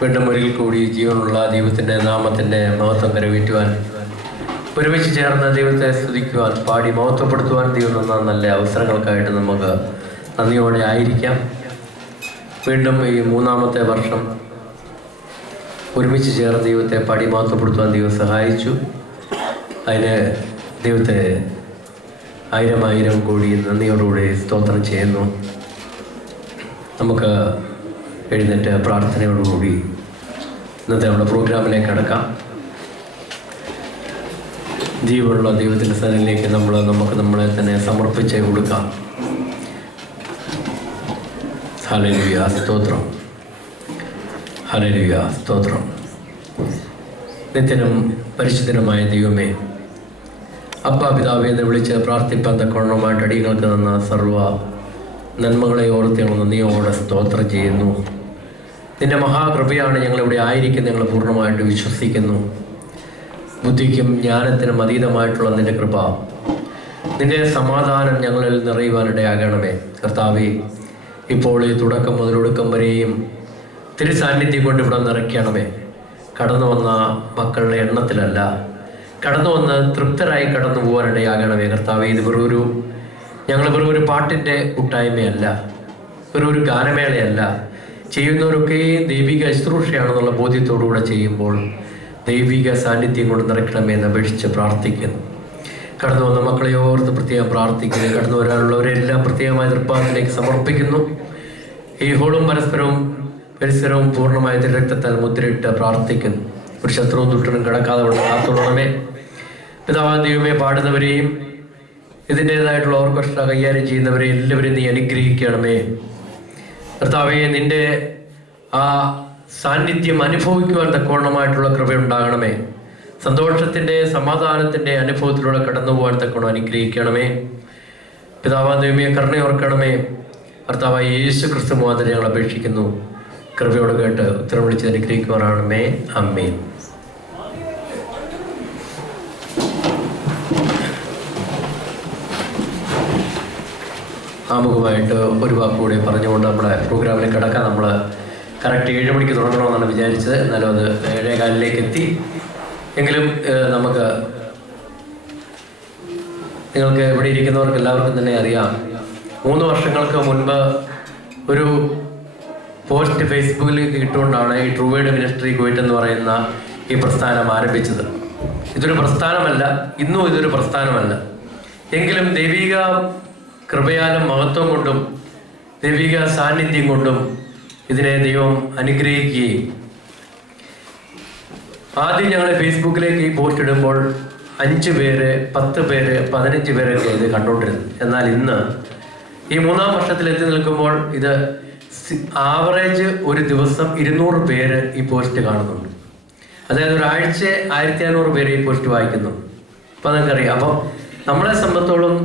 വീണ്ടും ഒരിക്കൽ കൂടി ജീവനുള്ള ദൈവത്തിൻ്റെ നാമത്തിൻ്റെ മഹത്വം കരവേറ്റുവാൻ ഒരുമിച്ച് ചേർന്ന ദൈവത്തെ സ്തുതിക്കുവാൻ പാടി മഹത്വപ്പെടുത്തുവാൻ ദൈവം തന്ന നല്ല അവസരങ്ങൾക്കായിട്ട് നമുക്ക് നന്ദിയോടെ ആയിരിക്കാം. വീണ്ടും ഈ മൂന്നാമത്തെ വർഷം ഒരുമിച്ച് ചേർന്ന് ദൈവത്തെ പാടി മഹത്വപ്പെടുത്തുവാൻ ദൈവം സഹായിച്ചു. അതിന് ദൈവത്തെ ആയിരം കോടി നന്ദിയോടുകൂടി സ്തോത്രം ചെയ്യുന്നു. നമുക്ക് എഴുന്നേറ്റ് പ്രാർത്ഥനയോടുകൂടി ഇന്നത്തെ നമ്മുടെ പ്രോഗ്രാമിലേക്ക് കടക്കാം. ജീവനുള്ള ദൈവത്തിൻ്റെ സ്ഥലത്തിലേക്ക് നമുക്ക് നമ്മളെ തന്നെ സമർപ്പിച്ച് കൊടുക്കാം. ഹല്ലേലൂയ, സ്തോത്രം, ഹല്ലേലൂയ, സ്തോത്രം. നിത്യനും പരിശുദ്ധനുമായ ദൈവമേ, അപ്പാ പിതാവേ എന്ന് വിളിച്ച് പ്രാർത്ഥിപ്പാൻ തക്കവണ്ണമായിട്ട് അടിയങ്ങൾക്ക് തന്ന സർവ്വ നന്മകളെ ഓർത്ത് ഞങ്ങൾ നന്ദിയോടെ സ്തോത്രം ചെയ്യുന്നു. നിൻ്റെ മഹാകൃപയാണ് ഞങ്ങളിവിടെ ആയിരിക്കുന്നത്, ഞങ്ങൾ പൂർണ്ണമായിട്ട് വിശ്വസിക്കുന്നു. ബുദ്ധിക്കും ജ്ഞാനത്തിനും അതീതമായിട്ടുള്ള നിൻ്റെ കൃപ, നിൻ്റെ സമാധാനം ഞങ്ങളിൽ നിറയുവാനിടയാകണമേ. കർത്താവേ, ഇപ്പോൾ ഈ തുടക്കം മുതൽ ഒടുക്കം വരെയും തിരുസാന്നിധ്യം കൊണ്ട് ഇവിടെ നിറയ്ക്കണമേ. കടന്നു വന്ന മക്കളുടെ എണ്ണത്തിലല്ല, കടന്നു വന്ന് തൃപ്തരായി കടന്നു പോകാനിടയാകണമേ. കർത്താവേ, ഇത് ഞങ്ങൾ ഒരു പാട്ടിൻ്റെ കൂട്ടായ്മയല്ല, ഒരു ഗാനമേളയല്ല. ചെയ്യുന്നവരൊക്കെ ദൈവിക ശുശ്രൂഷയാണെന്നുള്ള ബോധ്യത്തോടുകൂടെ ചെയ്യുമ്പോൾ ദൈവിക സാന്നിധ്യം കൊണ്ട് നിറയ്ക്കണമേ എന്ന് അപേക്ഷിച്ച് പ്രാർത്ഥിക്കുന്നു. കടന്നു വന്ന മക്കളെ ഓർത്ത് പ്രത്യേകം പ്രാർത്ഥിക്കുന്നു. കടന്നു വരാനുള്ളവരെല്ലാം പ്രത്യേകമായ തൃപ്പാദത്തിലേക്ക് സമർപ്പിക്കുന്നു. ഈ ഹോളും പരിസരവും പൂർണ്ണമായ രക്തത്താൽ മുദ്രയിട്ട് പ്രാർത്ഥിക്കുന്നു. ഒരു ശത്രുവും ദുഷ്ടനും കിടക്കാതെ കാത്തുകൊള്ളണമേ. പിതാവായ ദൈവമേ, പാടുന്നവരെയും ഇതിൻ്റേതായിട്ടുള്ള ഓർക്കസ്ട്ര കൈകാര്യം ചെയ്യുന്നവരെയും എല്ലാവരെയും നീ അനുഗ്രഹിക്കണമേ. കർത്താവേ, നിൻ്റെ ആ സാന്നിധ്യം അനുഭവിക്കുവാൻ തക്കവണ്ണമായിട്ടുള്ള കൃപയുണ്ടാകണമേ. സന്തോഷത്തിൻ്റെ സമാധാനത്തിൻ്റെ അനുഭവത്തിലൂടെ കടന്നു പോകാൻ തക്കവണ്ണം അനുഗ്രഹിക്കണമേ. പിതാവായ ദൈവമേ, കരുണയോർക്കണമേ. കർത്താവായ യേശു ക്രിസ്തു മുഖാന്തരം ഞങ്ങൾ അപേക്ഷിക്കുന്നു. കൃപയോട് കേട്ട് ഉത്തരം വിളിച്ച് അനുഗ്രഹിക്കുവാനാണമേ. ആമേൻ. ആമുഖമായിട്ട് ഒരു വാക്കുകൂടി പറഞ്ഞുകൊണ്ട് നമ്മുടെ പ്രോഗ്രാമിലേക്ക് കിടക്കാൻ നമ്മൾ കറക്റ്റ് 7 മണിക്ക് തുടങ്ങണമെന്നാണ് വിചാരിച്ചത്. എന്നാലും അത് 7:15 എത്തി. എങ്കിലും നിങ്ങൾക്ക് ഇവിടെ ഇരിക്കുന്നവർക്ക് എല്ലാവർക്കും തന്നെ അറിയാം, 3 വർഷങ്ങൾക്ക് മുൻപ് ഒരു പോസ്റ്റ് ഫേസ്ബുക്കിൽ ഇട്ടുകൊണ്ടാണ് ഈ ട്രൂ വേർഡ് മിനിസ്ട്രി കുവൈറ്റ് എന്ന് പറയുന്ന ഈ പ്രസ്ഥാനം ആരംഭിച്ചത്. ഇതൊരു പ്രസ്ഥാനമല്ല, ഇന്നും ഇതൊരു പ്രസ്ഥാനമല്ല. എങ്കിലും ദൈവിക കൃപയാലും മഹത്വം കൊണ്ടും ദൈവിക സാന്നിധ്യം കൊണ്ടും ഇതിനെ ദൈവം അനുഗ്രഹിക്കുകയും, ആദ്യം ഞങ്ങൾ ഫേസ്ബുക്കിലേക്ക് ഈ പോസ്റ്റ് ഇടുമ്പോൾ 5 പേര്, 10 പേര്, 15 പേരൊക്കെ ഇത് കണ്ടുകൊണ്ടിരുന്നു. എന്നാൽ ഇന്ന് ഈ 3-ാം വർഷത്തിലെത്തി നിൽക്കുമ്പോൾ ഇത് ആവറേജ് ഒരു ദിവസം 200 പേര് ഈ പോസ്റ്റ് കാണുന്നുണ്ട്. അതായത് ഒരാഴ്ച 1500 പേര് ഈ പോസ്റ്റ് വായിക്കുന്നുണ്ട്. അപ്പം നിങ്ങൾക്കറിയാം. അപ്പം നമ്മളെ സംബന്ധിച്ചോളം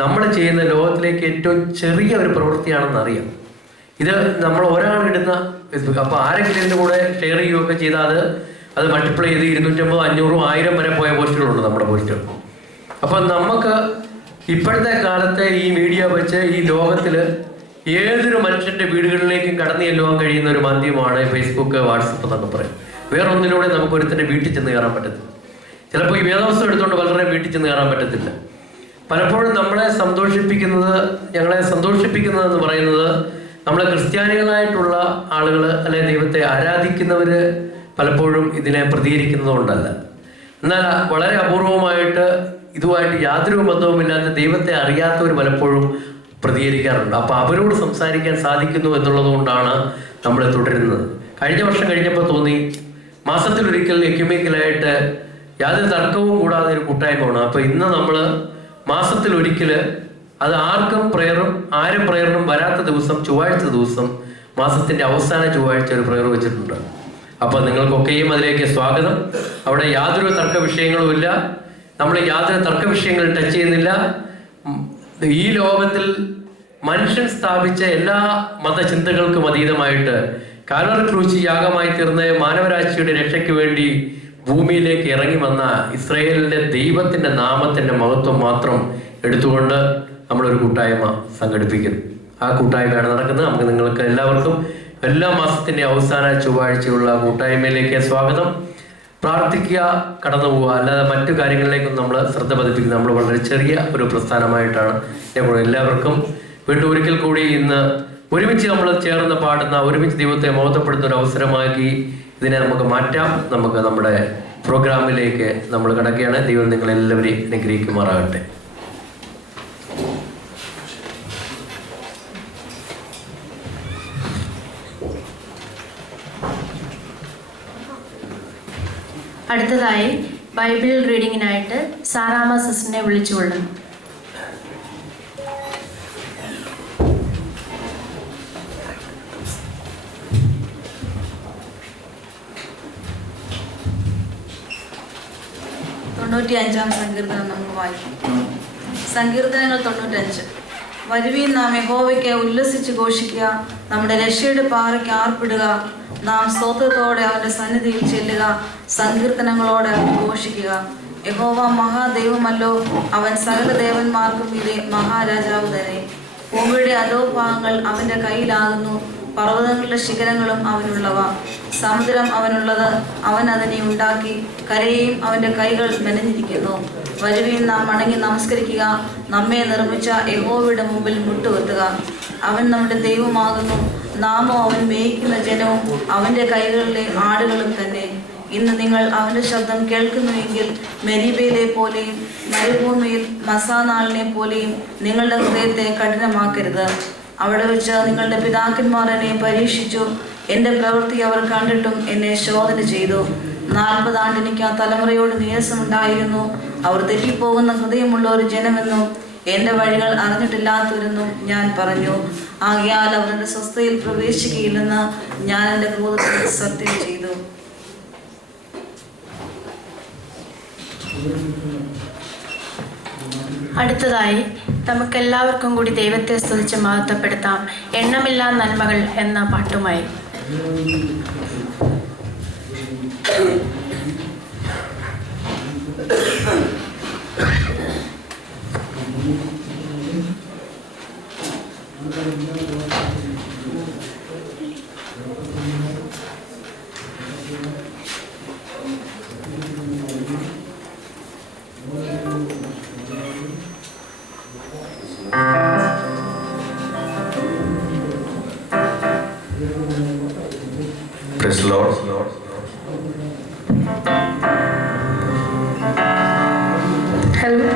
നമ്മൾ ചെയ്യുന്ന ലോകത്തിലേക്ക് ഏറ്റവും ചെറിയ ഒരു പ്രവൃത്തിയാണെന്ന് അറിയാം. ഇത് നമ്മൾ ഒരാളിടുന്ന ഫേസ്ബുക്ക്, അപ്പോൾ ആരെങ്കിലും ഇതിൻ്റെ കൂടെ ഷെയർ ചെയ്യുകയൊക്കെ ചെയ്താൽ അത് മൾട്ടിപ്ലൈ ചെയ്ത് 250, 500, 1000 വരെ പോയ പോസ്റ്റുകളുണ്ട് നമ്മുടെ പോസ്റ്റുകൾ. അപ്പം നമുക്ക് ഇപ്പോഴത്തെ കാലത്തെ ഈ മീഡിയ വെച്ച് ഈ ലോകത്തിൽ ഏതൊരു മനുഷ്യൻ്റെ വീടുകളിലേക്കും കടന്നു ചെല്ലുവാൻ കഴിയുന്ന ഒരു മാധ്യമമാണ് ഫേസ്ബുക്ക്, വാട്സപ്പ് എന്നൊക്കെ പറയും. വേറൊന്നിലൂടെ നമുക്ക് ഒരുത്തന്നെ വീട്ടിൽ ചെന്ന് കയറാൻ പറ്റത്തില്ല. ചിലപ്പോൾ ഈ വേദവസ്തു എടുത്തുകൊണ്ട് വളരെ വീട്ടിൽ ചെന്ന് കയറാൻ പറ്റത്തില്ല. പലപ്പോഴും ഞങ്ങളെ സന്തോഷിപ്പിക്കുന്നതെന്ന് പറയുന്നത് നമ്മളെ ക്രിസ്ത്യാനികളായിട്ടുള്ള ആളുകൾ അല്ലെ ദൈവത്തെ ആരാധിക്കുന്നവർ പലപ്പോഴും ഇതിനെ പ്രതികരിക്കുന്നത് കൊണ്ടല്ല. എന്നാൽ വളരെ അപൂർവമായിട്ട് ഇതുമായിട്ട് യാതൊരു ബന്ധവുമില്ലാത്ത ദൈവത്തെ അറിയാത്തവർ പലപ്പോഴും പ്രതികരിക്കാറുണ്ട്. അപ്പോൾ അവരോട് സംസാരിക്കാൻ സാധിക്കുന്നു എന്നുള്ളത് കൊണ്ടാണ് നമ്മൾ തുടരുന്നത്. കഴിഞ്ഞ വർഷം കഴിഞ്ഞപ്പോൾ തോന്നി, മാസത്തിലൊരിക്കൽ എക്യുമെനിക്കലായിട്ട് യാതൊരു തർക്കവും കൂടാതെ ഒരു കൂട്ടായ്മ വേണം. അപ്പോൾ ഇന്ന് നമ്മൾ മാസത്തിലൊരിക്കൽ, അത് ആരും പ്രയറിനും വരാത്ത ദിവസം, ചൊവ്വാഴ്ച ദിവസം, മാസത്തിൻ്റെ അവസാന ചൊവ്വാഴ്ച ഒരു പ്രയർ വെച്ചിട്ടുണ്ട്. അപ്പോൾ നിങ്ങൾക്കൊക്കെയും അതിലേക്ക് സ്വാഗതം. അവിടെ യാതൊരു തർക്ക വിഷയങ്ങളുമില്ല, നമ്മൾ യാതൊരു തർക്ക വിഷയങ്ങൾ ടച്ച് ചെയ്യുന്നില്ല. ഈ ലോകത്തിൽ മനുഷ്യൻ സ്ഥാപിച്ച എല്ലാ മതചിന്തകൾക്കും അതീതമായിട്ട് കാൽവറി ക്രൂശ് യാഗമായി തീർന്ന മാനവരാശിയുടെ രക്ഷയ്ക്ക് വേണ്ടി ഭൂമിയിലേക്ക് ഇറങ്ങി വന്ന ഇസ്രായേലിൻ്റെ ദൈവത്തിൻ്റെ നാമത്തിൻ്റെ മഹത്വം മാത്രം എടുത്തുകൊണ്ട് നമ്മളൊരു കൂട്ടായ്മ സംഘടിപ്പിക്കുന്നു. ആ കൂട്ടായ്മയാണ് നടക്കുന്നത്. നമുക്ക് നിങ്ങൾക്ക് എല്ലാവർക്കും എല്ലാ മാസത്തിൻ്റെ അവസാന ചൊവ്വാഴ്ചയുള്ള കൂട്ടായ്മയിലേക്ക് സ്വാഗതം. പ്രാർത്ഥിക്കുക, കടന്നു പോവുക, അല്ലാതെ മറ്റു കാര്യങ്ങളിലേക്കും നമ്മൾ ശ്രദ്ധ പതിപ്പിക്കുക. നമ്മൾ വളരെ ചെറിയ ഒരു പ്രസ്ഥാനമായിട്ടാണ് എല്ലാവർക്കും വീണ്ടും ഒരിക്കൽ കൂടി ഇന്ന് ഒരുമിച്ച് നമ്മൾ ചേർന്ന് പാടുന്ന, ഒരുമിച്ച് ദൈവത്തെ മഹത്വപ്പെടുത്തുന്ന ഒരു അവസരമാക്കി ഇതിനെ നമുക്ക് മാറ്റാം. നമുക്ക് നമ്മുടെ പ്രോഗ്രാമിലേക്ക് നമ്മൾ കടക്കുകയാണ്. ദൈവം നിങ്ങളെല്ലാവരെയും അനുഗ്രഹിക്കുമാറാകട്ടെ. അടുത്തതായി ബൈബിൾ റീഡിങ്ങിനായിട്ട് സാറാമ്മ സിസ്റ്ററിനെ വിളിച്ചുകൊള്ളുന്നു. സങ്കീർത്തനം നമുക്ക് വായിക്കാം. സങ്കീർത്തനങ്ങൾ 95. വരുവീൻ, നാം യഹോവയ്ക്ക് ഉല്ലസിച്ച് ഘോഷിക്കുക, നമ്മുടെ രക്ഷയുടെ പാറയ്ക്ക് ആർപ്പിടുക. നാം സ്തോത്രത്തോടെ അവൻ്റെ സന്നിധിയിൽ ചെല്ലുക, സങ്കീർത്തനങ്ങളോടെ അവൻ ഘോഷിക്കുക. യഹോവ മഹാദൈവമല്ലോ, അവൻ സകല ദേവന്മാർക്കും മീതെ മഹാരാജാവ് തന്നെ. ഭൂമിയുടെ അധോഭാഗങ്ങൾ അവൻ്റെ കയ്യിലാകുന്നു, പർവ്വതങ്ങളുടെ ശിഖരങ്ങളും അവനുള്ളവ. സമുദ്രം അവനുള്ളത്, അവൻ അതിനെ ഉണ്ടാക്കി, കരയെയും അവൻ്റെ കൈകൾ മെനഞ്ഞിരിക്കുന്നു. വരുവീൻ, നാം വണങ്ങി നമസ്കരിക്കുക, നമ്മെ നിർമ്മിച്ച യഹോവയുടെ മുമ്പിൽ മുട്ടുകുത്തുക. അവൻ നമ്മുടെ ദൈവമാകുന്നു, നാമോ അവൻ മേയിക്കുന്ന ജനവും അവൻ്റെ കൈകളിലെ ആടുകളും തന്നെ. ഇന്ന് നിങ്ങൾ അവൻ്റെ ശബ്ദം കേൾക്കുന്നുവെങ്കിൽ മെരീബയിലെ പോലെയും മരുഭൂമിയിൽ മസാനാളിനെ പോലെയും നിങ്ങളുടെ ഹൃദയത്തെ കഠിനമാക്കരുത്. അവിടെ വെച്ച് നിങ്ങളുടെ പിതാക്കന്മാർ എന്നെ പരീക്ഷിച്ചു, എൻ്റെ പ്രവൃത്തി അവർ കണ്ടിട്ടും എന്നെ ശോധന ചെയ്തു. 40 ആണ്ട് എനിക്ക് ആ തലമുറയോട് നീരസമുണ്ടായിരുന്നു. അവർ തെറ്റിപ്പോകുന്ന ഹൃദയമുള്ള ഒരു ജനമെന്നും എൻ്റെ വഴികൾ അറിഞ്ഞിട്ടില്ലാത്തവരെന്നും ഞാൻ പറഞ്ഞു. ആകയാൽ അവർ എൻ്റെ സ്വസ്ഥതയിൽ പ്രവേശിക്കുകയില്ലെന്ന് ഞാൻ എൻ്റെ ക്രോധത്തിൽ സത്യം ചെയ്തു. അടുത്തതായി നമുക്കെല്ലാവർക്കും കൂടി ദൈവത്തെ സ്തുതിച്ച് മഹത്വപ്പെടുത്താം. എണ്ണമില്ലാ നന്മകൾ എന്ന പാട്ടുമായി. Praise the Lord. Hello.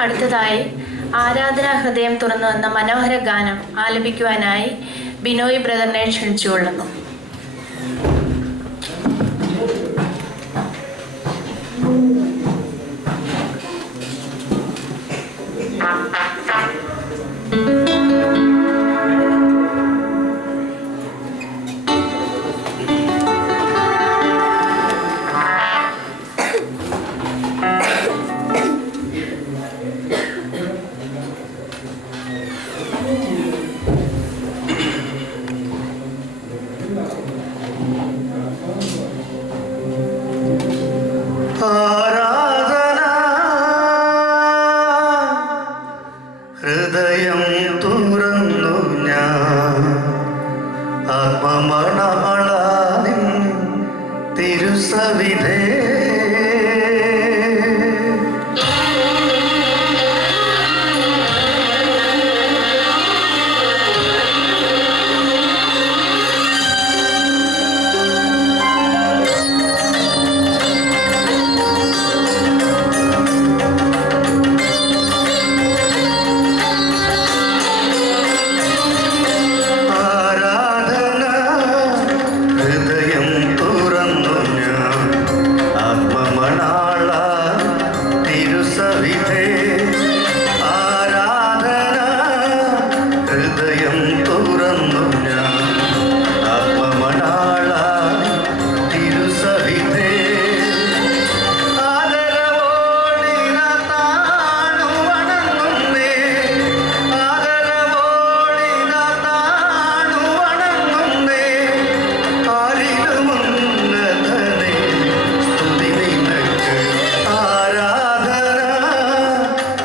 അടുത്തതായി ആരാധനാ ഹൃദയം തുറന്നു എന്ന മനോഹര ഗാനം ആലപിക്കുവാനായി ബിനോയ് ബ്രദറിനെ ക്ഷണിച്ചുകൊള്ളുന്നു. ആരാധന ഹൃദയം തുറന്നു ഞാൻ ആത്മമണാളാനിൻ തിരുസവിധേ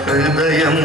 ഹൃദയം